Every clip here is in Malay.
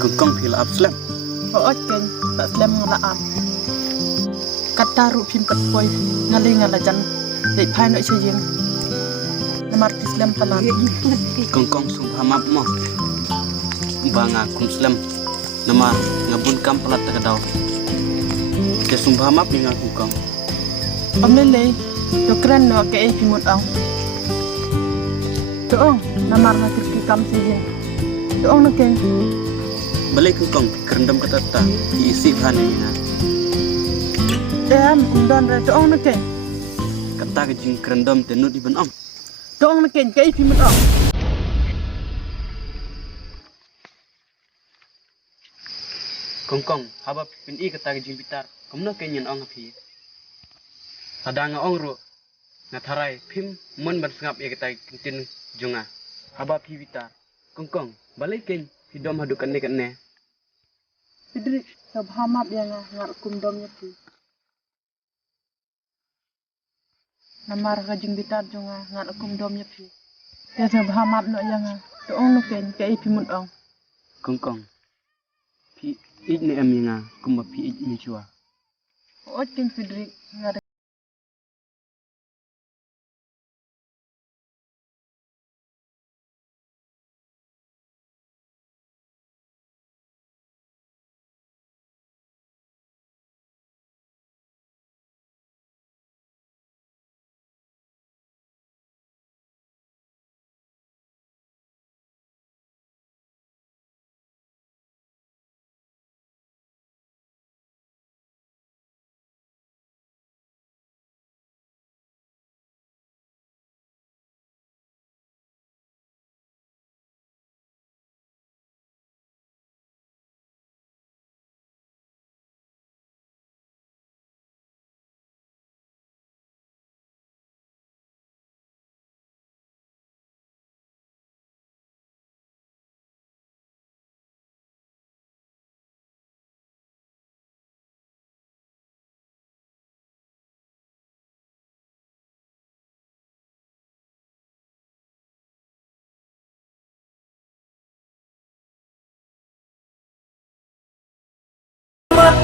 Kengkong pila abslam. Oo ken tak slam ngalaam. Kata ru phim kat poi ngali ngalajan dei phai no chejeng. Namar islam kalan. Kengkong sumpah mo. Banga kum slam. Nama ngabun kam pelat takadaw. Ke sumpah map ni kengkong. Omlele to kran no ke ai phimut ang. Doong namar na kirki kam chejeng. Doong no ken. Balik kengkong kerendam katata isi bahan ini na. Undon re doong no ken. Kata kejing kerendam tenut di benong. Doong no ken ke ai phimut ang. Kengkong haba pin I kata kejing pitar. Kumno kenyan ong api. Sadanga ong ro ngatharai phim mon bersengap ya kata kentin junga. Haba pi pitar. Kengkong balik ken hidom hadu kene kene. Sidri sabhamap yang ngar kumdom nyeti. Namar kajing bitar jonga ngar kumdom nyeti. Ya sabhamap no yang doong no ken ke ai phimut ang. Kengkong pi ij ne aminga kumba pi ij ni chua. O ken sidri ngar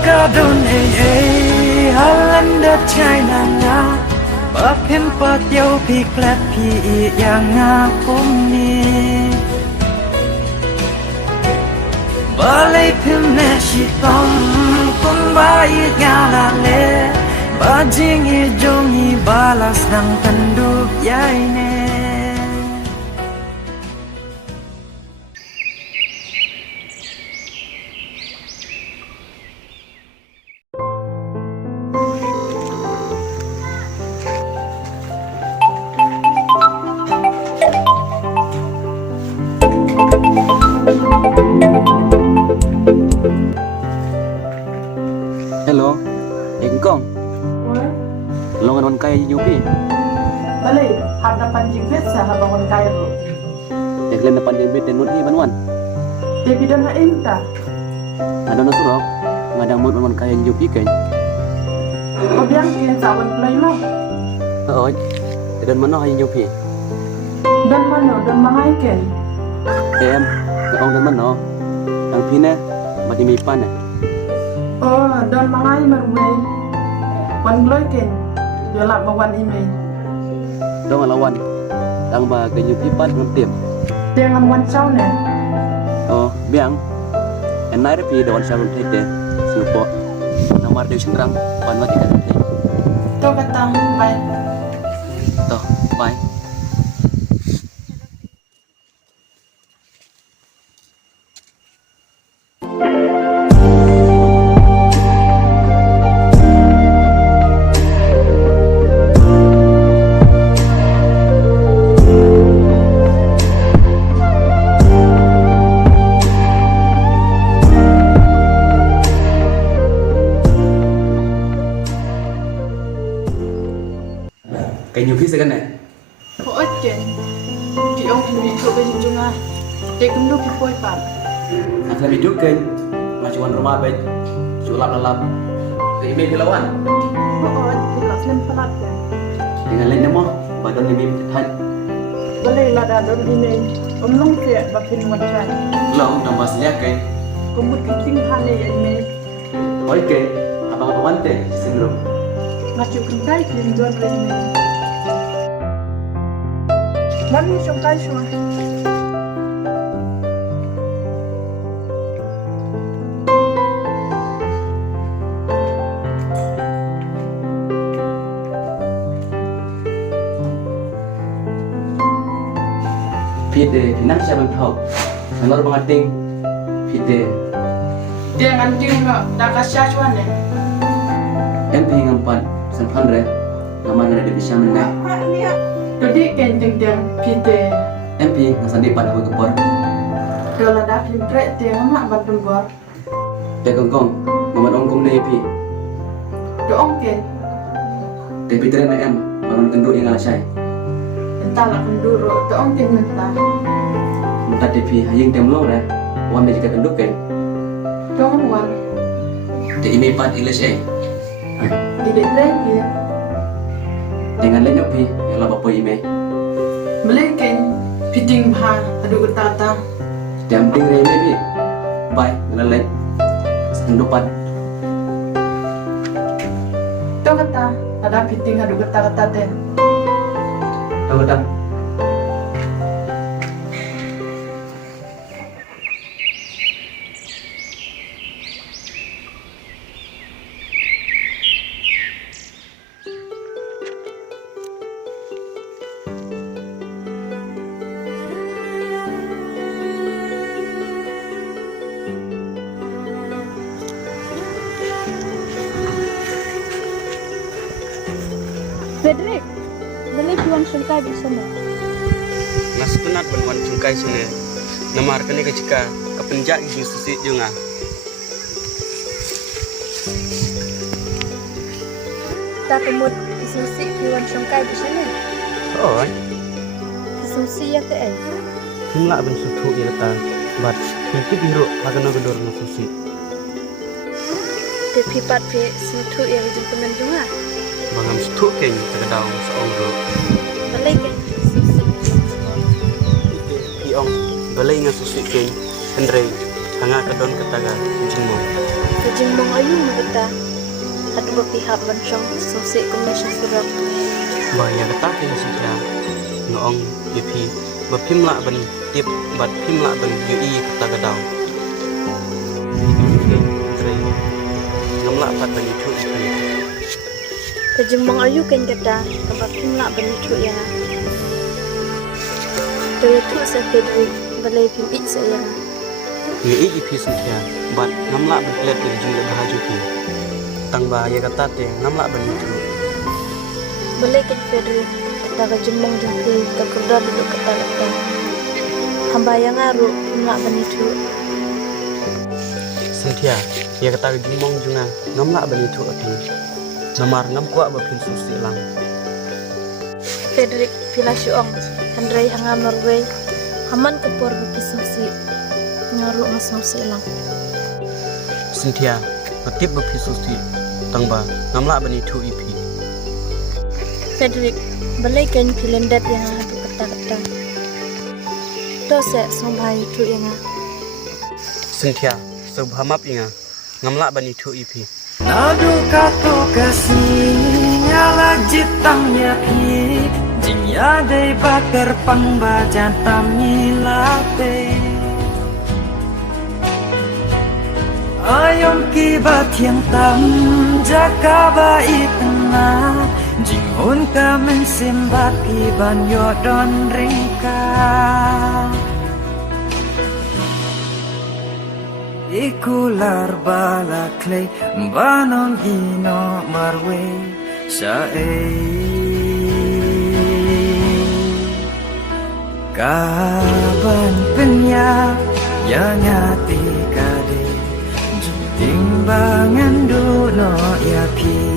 Kadon Halanda China nga Papen pat yaw piklat pi yang akum ni Balay pim na shitong kung bayit nga lale Bajing ijong ibalas ng tanduk yay ne Hello, Kengkong. Longan wan kaya yupi. balai hadapan jingvet sa habangon kairo. Eklen depan jembet tenut hi banwan. Debidan ha inta. Ada nasurok ngadang mut wan kaya yupi kan. Obiang ken sawan play mo. Oi. Dan mana hay yupi? Dan mano dan mangai ken. Em, ngong dan mana? Ang pina mati mi pan. Oh, dan mangai marway. Wan gloy ken. Yolak bawan email. Dong lawan. Dang ba ke yupi pan ngam tiam. Dengan wan chow ne. Oh, biang. Enai repi dawan sabun tete. Supo. Namar dew sendrang pan mati kan tete. To katang bye. Toh, bye. Kayak nyupi sekan ya? Ko ot ken. Di ong pi ko be junga. Te kum do pi poi pan. Nak lebih dukan. Macuan rumah baik. Sulap lalap. Ke email hilawan. Ko ot pi las nem palat ken. Dengan lain nama, badan email tan. Boleh la da don ini. Long ke ba pin wan chan. Long nama selia kan. Kumut ke ting han ne yen me. Oi kan. Abang awante sindrom. Macu kuntai pin don le me. Mami song kai shwa. Pide pinang siya bantau. Nalor bangating. Pide. Dia nganting no da ka sha shwa ne. MP ngampan sanpan re. Nama ngana de bisa menai. Jadi ken ting ting pite. MP ngasandi pada kepor. Kalau dah film trek dia mak batun bor. Te kongkong. Mamat ongkong ne MP. Doong ken. Te pitren em. Bangun kenduk yang alasai. Entah lah kenduro. Doong ken mentah. Minta TV hayang temlong re. Wan de jika kenduk kan. Doong wan. Te email pat English eh. Jadi lagi. Dengan lain MP yang lapa po email. Melekin piting bah adu ketata. Jam ting re MP. Bye. Dengan lain. Kenduk pat. Tu kata ada piting adu ketata ten. Tahu tak? Frederick, boleh tuan sungkai di sana. Nas tunat benwan sungkai sungai. Namar kene ke jika kepenjak di susi junga. Tak kemud disusi tuan sungkai di sana. Oh, Disusi ya ke? himla ben sutu ya ta. Bat nanti biru agak gedor na susi. Tepi pat pe sutu yang jumpenan juga. Bangam sutu keng terkedau seongro. Boleh ke? Disusi. Iong balai nga susi keng Andre hanga kedon ketaga jingmo. Kejimbong ayu kita. Ada berpihak bencong susi Komisi Surat. Bahaya kata keng sihya ngoong ipi bapimla ben tip bat pimla ben yui ketaga dau. Andre ngamla pat ben itu ipi. Kejimbong ayu kan kita. Kebakim nak benitu ya. Daya tu saya Frederick. Boleh pimpin saya. Yui ipi sihya bat ngamla ben klet ben jingla bahaju pi. Tang bahaya kata te ngamla ben itu. Boleh kan Frederick. Kita kejimbong jumpi. Kekerja duduk kata-kata. Hamba yang ngaruh. Nak benitu. Sentia, ya kata jingmong junga ngamla ben itu ati. Namar ngam kuat bapin susi lang. Frederick pila syuong. Andrei hanga Norway. Haman kepor bagi susi. Ngaruh ngasong silang. Sentia, patip bapin susi. Tangba ngamla ben itu ipi. Frederick, boleh kan pilendat yang ada kata-kata. Dosek sombai itu yang Sentia, subhamap inga ngamla ben itu ipi. Nadu kato kasihnya lajit tangnya pi Jingya day bakar pangbajan tamilate Ayom kibat yang tam jaka baik na Jingun ka mensimbat iban yodon ringka Ikular balaklay banon ino marwe sa kaban penya yang nyati kade timbangan duno ya pi